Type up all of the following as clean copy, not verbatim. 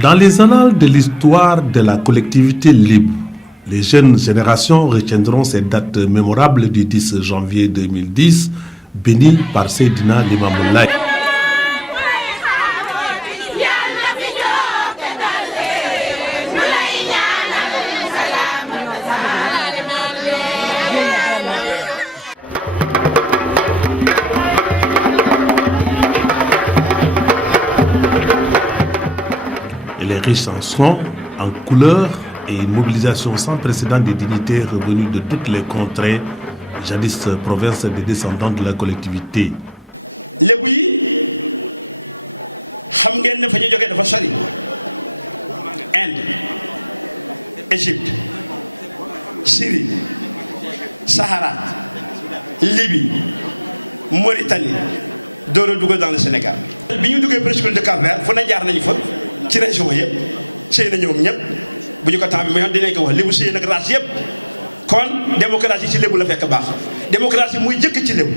Dans les annales de l'histoire de la collectivité libre, les jeunes générations retiendront cette date mémorable du 10 janvier 2010, bénie par Seydina Limamou Laye. Elle est riche en sons, en couleurs et une mobilisation sans précédent des dignitaires revenus de toutes les contrées, jadis province des descendants de la collectivité. lébu yi xam ngeen ne fa ñu jógee dafa sori Inde, Égypte, Syrie, Sahara, Libye, Mauritanie door a dugg dans le Sénégal. bi ñu duggee presqu'île de Cap-Vert fu ne jaar nañu fa ci région yëpp sëy na ñoom ñëpp bu ñu ko temps bi mayoon dinañ ko wax lébu sëy nag race yëpp kon démocratie ci lébu la fekk baax démocratie muy jëkk ci lébu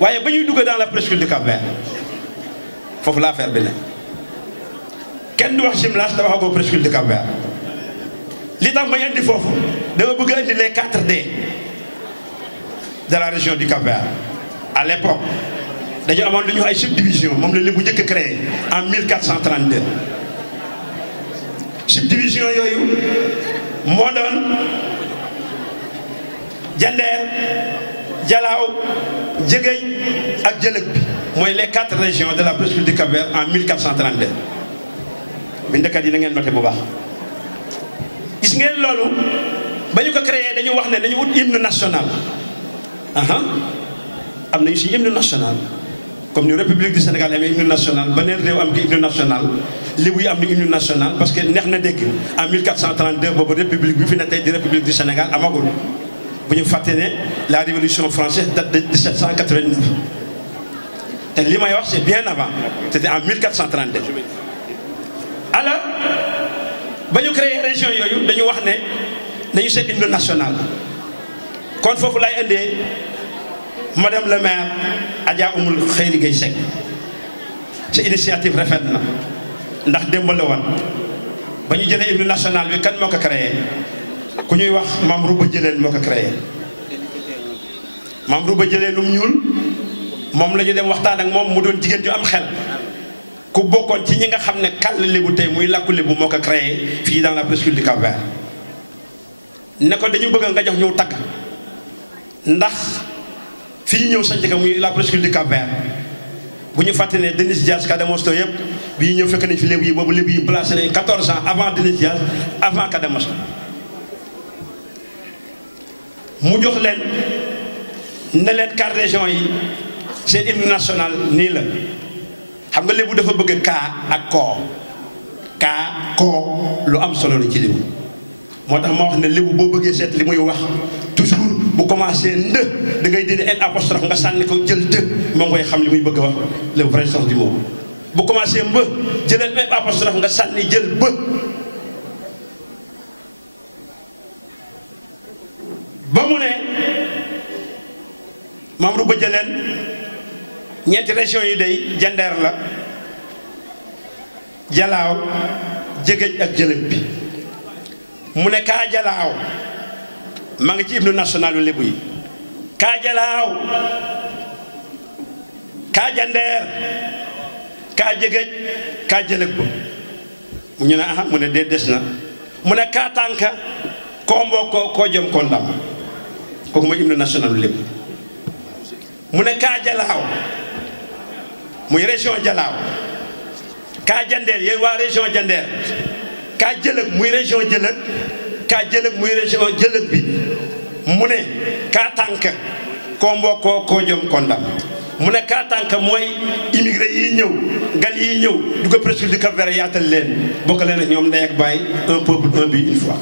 waaye ba ñuy dugg dans la presqu'île de Cap-Vert foofu la affaire bi ne kenn du wax jumelage te waxagoo presqu'île de Cap-Vert li tax may indi foofu dama bëgg a indi les 4D de la région du Cap-Vert. À l'époque dañu amoon lu ñu ay subdivision moom la lébu njëkk a créé en 1432 subdivision yooyu moo doon Jandeer, Jalaaw, Jëgëj ak Jëlëg bi mooy les 4 régions de la presqu'île du Cap-Vert en 1432 bindkat yi na ngeen noté bu baax. gis ngeen loolu ba ñu ko créé dañu wax ne dañu ut hymne national am nañu si hymne national comme ni République du Sénégal amee hymne national beneen réew am hymne national lébu yi am na hymne national parce que neex na dégg en 1432 boobu république bi fi ne tey di République du Sénégal amagul. bu ñu fàtte ne la révolution française date de 1789 te li may wax c'est bien avant c'était en 1432 alors ba ñu créé région yooyu dañu wax ne dañu seet hymne national kon foofu lay indee madame le maire Adja Oumoul Khayri Gueye Seck ci initiative rafet na ndax démb la woon ba ñu jëlee hymne national bi kan moo ko créé ku ñuy wax Mame Rouba Jëleen moo ko créé Mame Rouba Jëleenum ñuul moom la ñu dem waxtaan ak moom mu doon jigéen ju am xel ku bokkoon ci ñi nga xam ne kàll lébu tey muy làkku lébu moo ko créé fii dans la presqu'île du Cap-Vert ne ko dañu bëgg nga jox ñëw tagg ndax fi ñu ñëw sanc ka muy la presqu'île du Cap-Vert bu ñu fàtte ne Denis Diaz Kadamosto yëpp bi ñu ñëw fekk nañ fi lébu yi boobu lébu yi placé nañ 14 ans avant Denis Diaz avant Kadamosto mu jox leen ne leen 4 régions yi seen hymne national nii la xam nga lébu dafa bëgg kaa ak koo kaa koo lu am solo la ci lébu moo tax ma wax ne lébu boo bëggee seet li muy wax toujours bu commencé ndë da ngay dindi n apostrophe nga sànni ko jël dë moo ngay xam li muy bëgg a wax le vrai sens du mot bu commencé mbë jëlee n apostrophe nga sànni jël bë ba mu ne Mame Rouba Jëleen ñeenti régions yi day Jandeer la Jalaaw Jëgëj ak Jëlëg bi mu ne kaa Jalaaw maa ngi ci hymne national yu lébu yi kaa Jalaaw kaa Jandeer kaa Jëgëj kaa Jëlëg ba ñu ne aha mu ne dee des na mu ne kaa Tànka koo mbokk koo jëm koo ndam kooku mooy hymne national yu lébu mu ne kaa Jalaaw muy région Jalaaw kaa Jandeer yéen waa région Jandeer kaa Jëlëg muy région Jëlëg kaa Jëlëg muy région Jëlëg bi mu ne kaa Tànk koo mbokkoo koo jom koo ndam mu ne kaa Tànk mooy immigré yi ñëw gan yi ñëw dugg presqu'île du Cap-Vert yaatal leen bokk leen ak ñoom ndey ak baay un peuple un but une foi.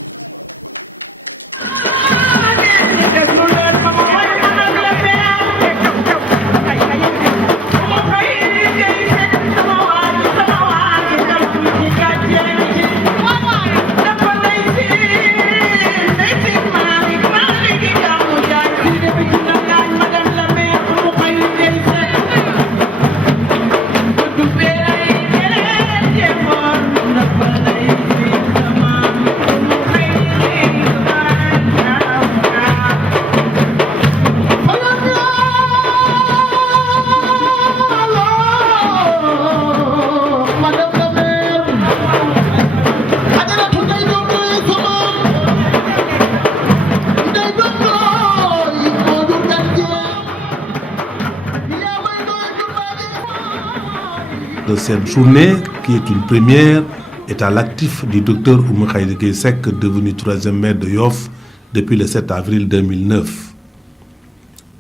de cette journée, qui est une première, est à l'actif du docteur Oumou Khaïdé Seck, devenu 3e maire de Yoff depuis le 7 avril 2009.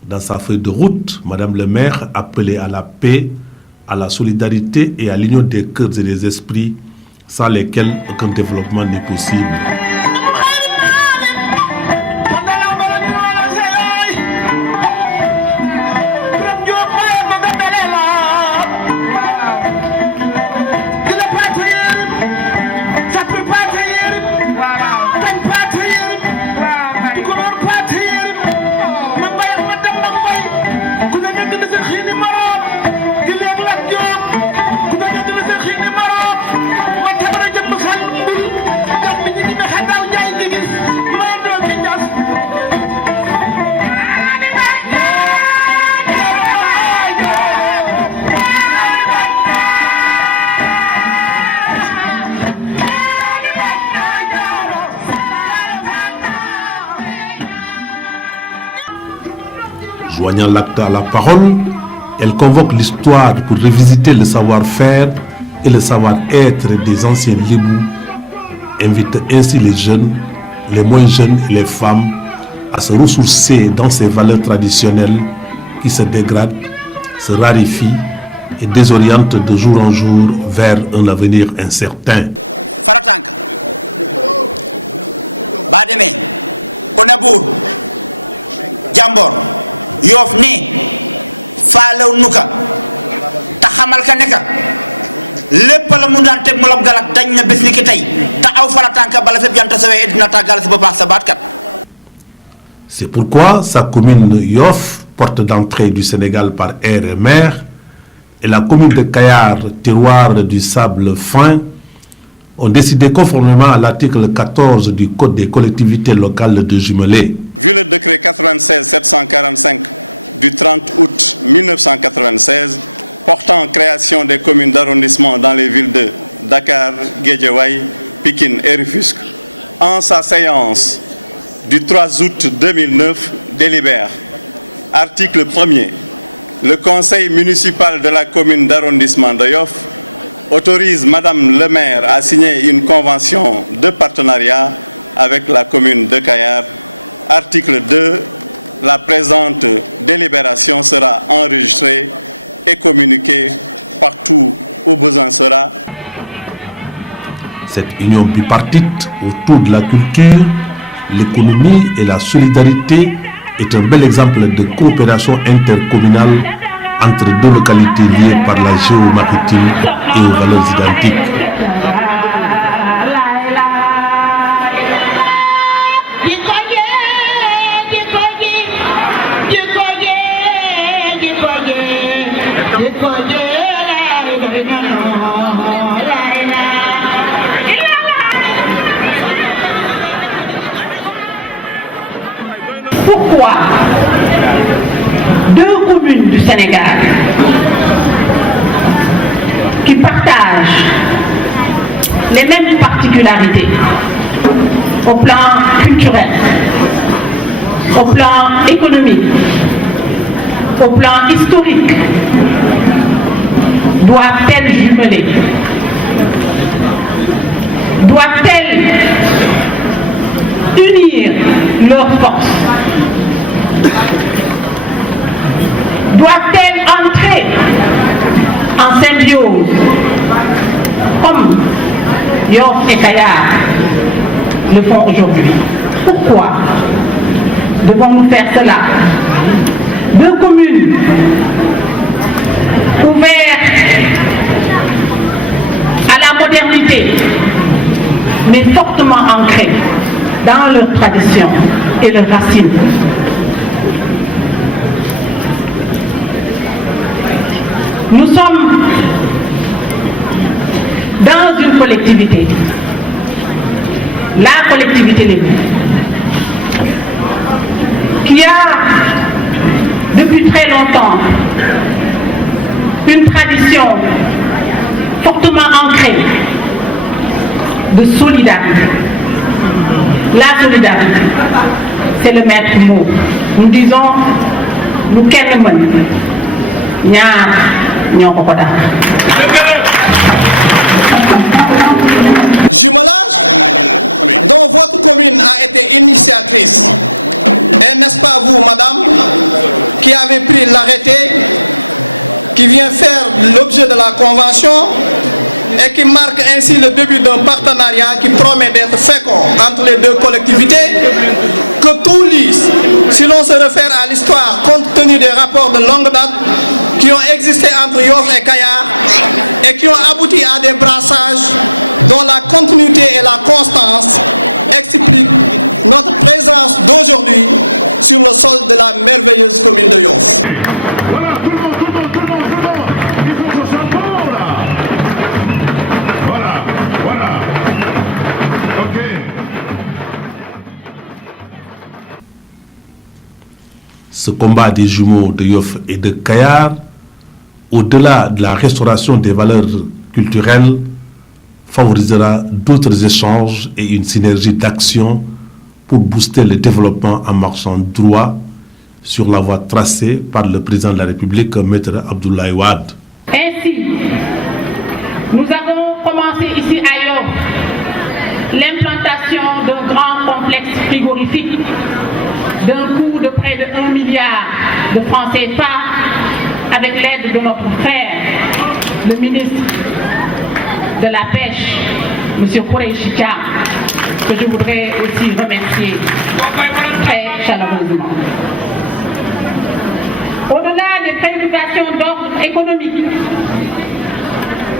Dans sa feuille de route, Madame le maire appelait à la paix, à la solidarité et à l'union des cœurs et des esprits, sans lesquels aucun développement n'est possible. Joignant l'acte à la parole, elle convoque l'histoire pour revisiter le savoir-faire et le savoir-être des anciens Lébou, invite ainsi les jeunes, les moins jeunes et les femmes à se ressourcer dans ces valeurs traditionnelles qui se dégradent, se raréfient et désorientent de jour en jour vers un avenir incertain. Faratanka Bademe Onabour Jambor Yoff ne faalew nuka ta xamal ka neka lépp la mu daan teg mu lab galak dañ na bés ni ki tey te aw faratanka bala sa jant sawee edina tàggal si boppam sa baatkat. C'est pourquoi sa commune Yoff, porte d'entrée du Sénégal par air et mer, et la commune de Kayar, terroir du sable fin, ont décidé conformément à l'article 14 du Code des collectivités locales de jumeler. Vu le décret 96-745 du 30 août 1996 portant création des communes d'arrondissement dans les villes de Dakar, Guédiawaye, Pikine et Rufisque, en sa séance du 3 août 2009 délibère. Article 1er. Le conseil municipal de la commune d'arrondissement de Yoff autorise Madame le maire à signer une convention de partenariat avec la commune de Kayar. Article 2. La présente délibération sera enregistrée et communiquée partout où besoin sera. Cette union bipartite autour de la culture, l'économie et la solidarité est un bel exemple de coopération intercommunale entre deux localités liées par la géomaritime et aux valeurs identiques. Pourquoi deux communes du Sénégal qui partagent les mêmes particularités au plan culturel, au plan économique, au plan historique, doivent-elles jumeler? Doivent-elles unir leurs forces? Doivent-elles entrer en symbiose comme Yoff et Kayar le font aujourd'hui? Pourquoi devons-nous faire cela? Deux communes ouvertes à la modernité, mais fortement ancrées dans leurs traditions et leurs racines. Nous sommes dans une collectivité, la collectivité Lébou, qui a depuis très longtemps une tradition fortement ancrée de solidarité. La solidarité, c'est le maître mot. Nous disons, nous kenn mën ñaar ñoo ko ko daan. jumelage dont votre commune a été initiatrice. Et n'est-ce pas vous, madame, qui avez pris l'arrêté qui vient faire l'objet de la convention et qui marque ainsi le début d'un partenariat qui promet d'être fécond entre les deux collectivités, que tout lisse, si l'on se réfère à l'histoire compte tenu des rapports de longue date qui ont existé entre Yoff et Kayar et qui ont abouti à des brassages dont la continuité et la constance expliquent notre présence d'aujourd'hui sur le sol de la merveilleuse commune de Yoff. Ce combat des jumeaux de Yoff et de Kayar, au-delà de la restauration des valeurs culturelles, favorisera d'autres échanges et une synergie d'action pour booster le développement en marchant droit sur la voie tracée par le président de la République, Maître Abdoulaye Wade. Ainsi, nous avons commencé ici à Yoff l'implantation d'un grand complexe frigorifique d'un coût de près de 1 milliard de francs CFA avec l'aide de notre frère, le ministre de la Pêche, M. Khoureyssi Thiam, que je voudrais aussi remercier très chaleureusement. Au-delà des préoccupations d'ordre économique,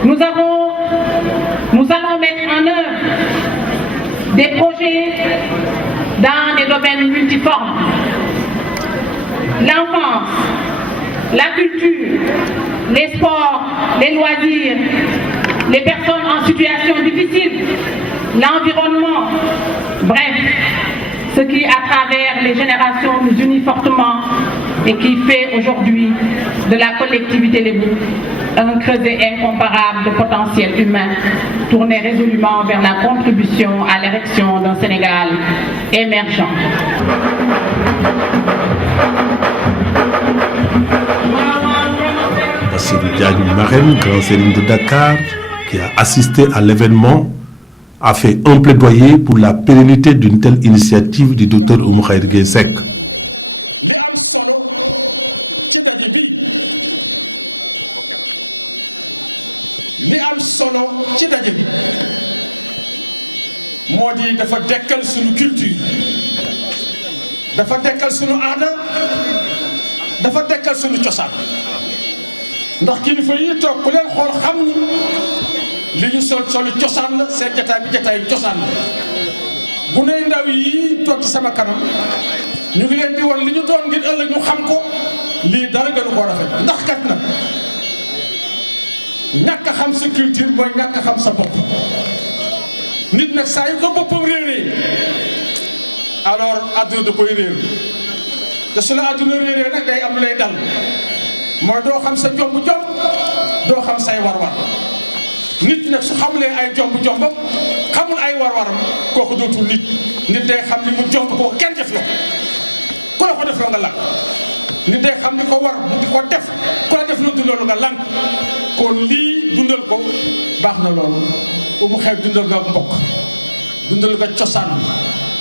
nous allons mettre en œuvre des projets dans des domaines multiformes. L'enfance, la culture, les sports, les loisirs, les personnes en situation difficile, l'environnement, bref, ce qui, à travers les générations, nous unit fortement et qui fait aujourd'hui de la collectivité Lébou un creuset incomparable de potentiel humain tourné résolument vers la contribution à l'érection d'un Sénégal émergent. Bassirou Diagne Marème, grand sérigne de Dakar, qui a assisté à l'événement, a fait un plaidoyer pour la pérennité d'une telle initiative du docteur Oumou Khayri Gueye Seck. li am solo ci daje bi li am solo ci daje bi moo di dafa dekkal sunu culture, dafa dekkal sunu aada, dafa dekkal sunu cosaan ndax kilifa yi toog ku leen xool xam ni li ñu solu cosaan la, seen jataay bi jataayu cosaan la. bu ne ndaw yi toog ci sama kanam ñu ngi leen di wan li ñu doon ngir ëllëg ñu xam ko, lii dara gënu koo rafet ndax kat nag ñàkk a xam sa culture mooy ñàkk a xam sa bopp. nit nag saa yu ko boppam réeree alors àdduna da koy réer te su la àdduna réeree nag day am lu lay dal mooy doo xam sa jomb-jomb, doo xam say war-war. nit nag su xamulee ay jomb-jombam xamul ay war-waram kooku dootul nit. nit day xam ni mu jomb kooku kenn def la ku la ko def loo nga lànk. nit day xam ni ko war mu di ko def ku la def lu dul loolu nga lànk. kon lii dundal ko baax na loolu. Oumou Khayri dundal nga mbokk, dundal nga cosaan,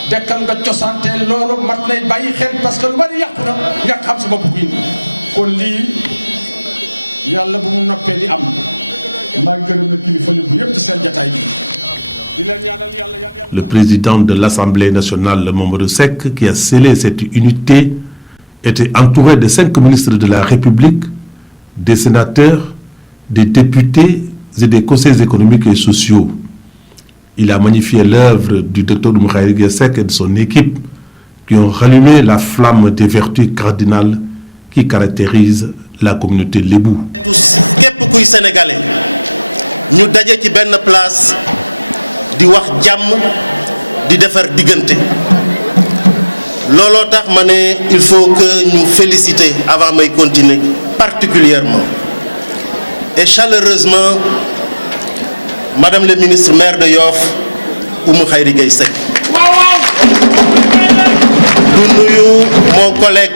dekkal nga cosaan te loolu mat nay bàyyi xel parce que lu bari yàqu na nga xam sa bopp ku indi. kon lii yàlla bu mu noppee di am maa ngi gërëm na kilifa bu yëpp ci seen jataay bi. Le président de l'Assemblée nationale, Mamadou Seck, qui a scellé cette unité, était entouré de 5 ministres de la République, des sénateurs, des députés et des conseils économiques et sociaux. Il a magnifié l'œuvre du docteur Oumou Khayri Gueye Seck et de son équipe qui ont rallumé la flamme des vertus cardinales qui caractérisent la communauté lébou. Tous képp kuy sénégalais ñu daje ci benn place di wax jàmm di defar diggante looloo tax ma ne il faut que ñu féliciter avant may continuer particulièrement et chaleureusement Madame le ministre maire de Yoff Oumou Khayri Gueye Seck. du nuyu mon collègue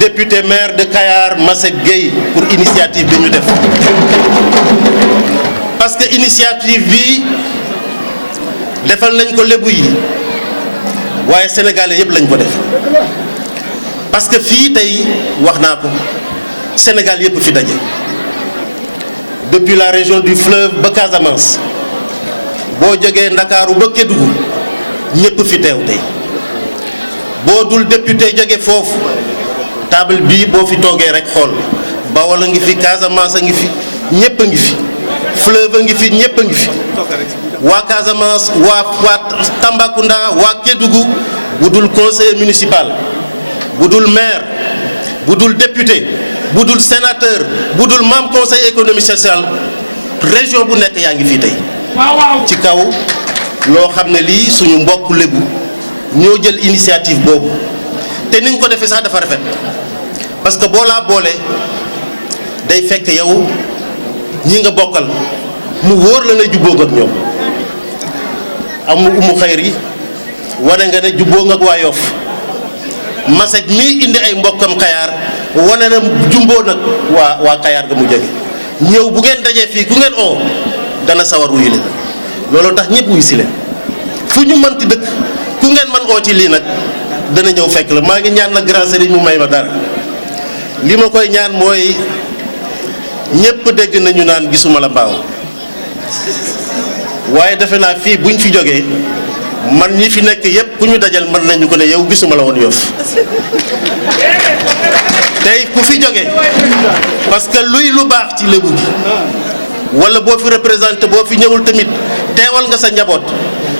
député maire de Kayar Massek Gueye pour initiative bi ñu def parce que initiative bi defal nañ ko lébu yi waaye sénégalais yëpp lañ ko def parce que fii tey wax naa ko Sénégal yëpp fi daje depuis la région du fleuve ba Casamance boo jógee Ndakaaru ba Kédougou ñëpp fi teew tey boo dul député jóge foofu table bii boo fi toogee rek xool Bawol a ngi fi Casamance a ngi fi ñëpp a ngi fi fleuve a ngi fi ñëpp a ngi fi waa Casamance waa Tambacounda waa Kédougou bu dul conseiller municipal bu dul maire bu dul député bu dul sénateur bu dul membre conseil économique social région bu nekk yaa ngi fii tey ci kaw loo xam ne lii suñu mbokk lébu ñoo jël initiative boobu te niñ ko defee sax dafa rafet parce que boo laa boole day fekk yow ñi nga bokkal mu wóor la ne jubboo ak ñoom amu umu xayr yi wane nga ne jubboo nga ak waa Yoff Masek mii indi ay mbokkam Kayaar wane na jumboo nag waa Kayaar ga mu jóge ñëw bu ngeen dajee fii ku ngeen oo dana sawar wuyu leen loolu tax ñëpp wuyu si leen fu ñu mënti dëkk ku ngeen mën oo ci lii nag dana ñëw fekk la maa ngi ñaan nag grand sëriñ mu may ma dara li ma koy ñaan mooy ñëpp dégg nañu naan gisuma la mbaaw waaye defe naa fii buñ fi jógee man ñi fi nekk yëpp ku ñu dajal mën nañu ko ne yow gisuma la woon Yoff tey ku fi jóge parce que luy lu baax ci lébu gi wala boo fi représenté boo fi ñëwul tamit teewal nga sa njaboot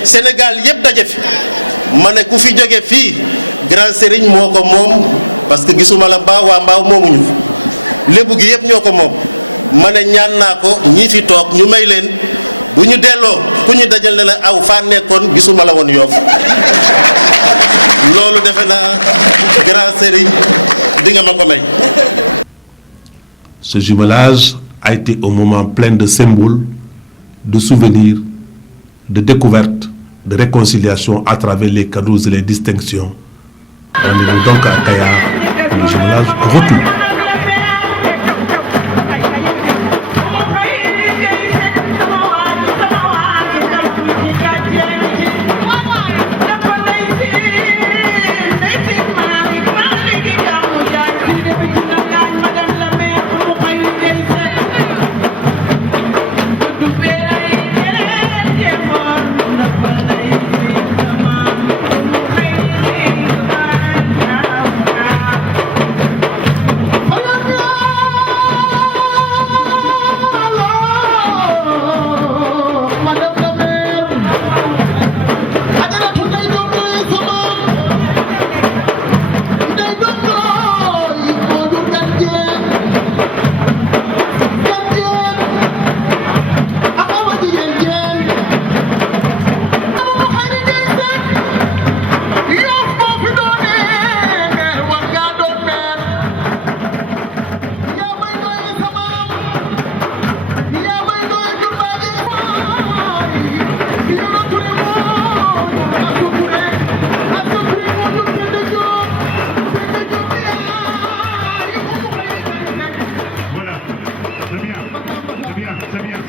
Sénégal yëpp daje fi ma ne ku fi jóge fii grand sëriñ moo ko moom parce que gisuma la mbaaw waa mbaaw moomuñu lébu gi yëpp ñoo ko moom ma ne ñaan naa ko ñii fi toog ñu may leen bu ñu delloo ku ñu dajal ne la aw faa nekkoon gisuma la woon Yoff loolu defe naa grand sëriñ di nga ma ko may. Ce jumelage a été un moment plein de symboles, de souvenirs, de découvertes, de réconciliation à travers les cadeaux et les distinctions. Rendez-vous donc à Kayar pour le jumelage retour. C'est bien.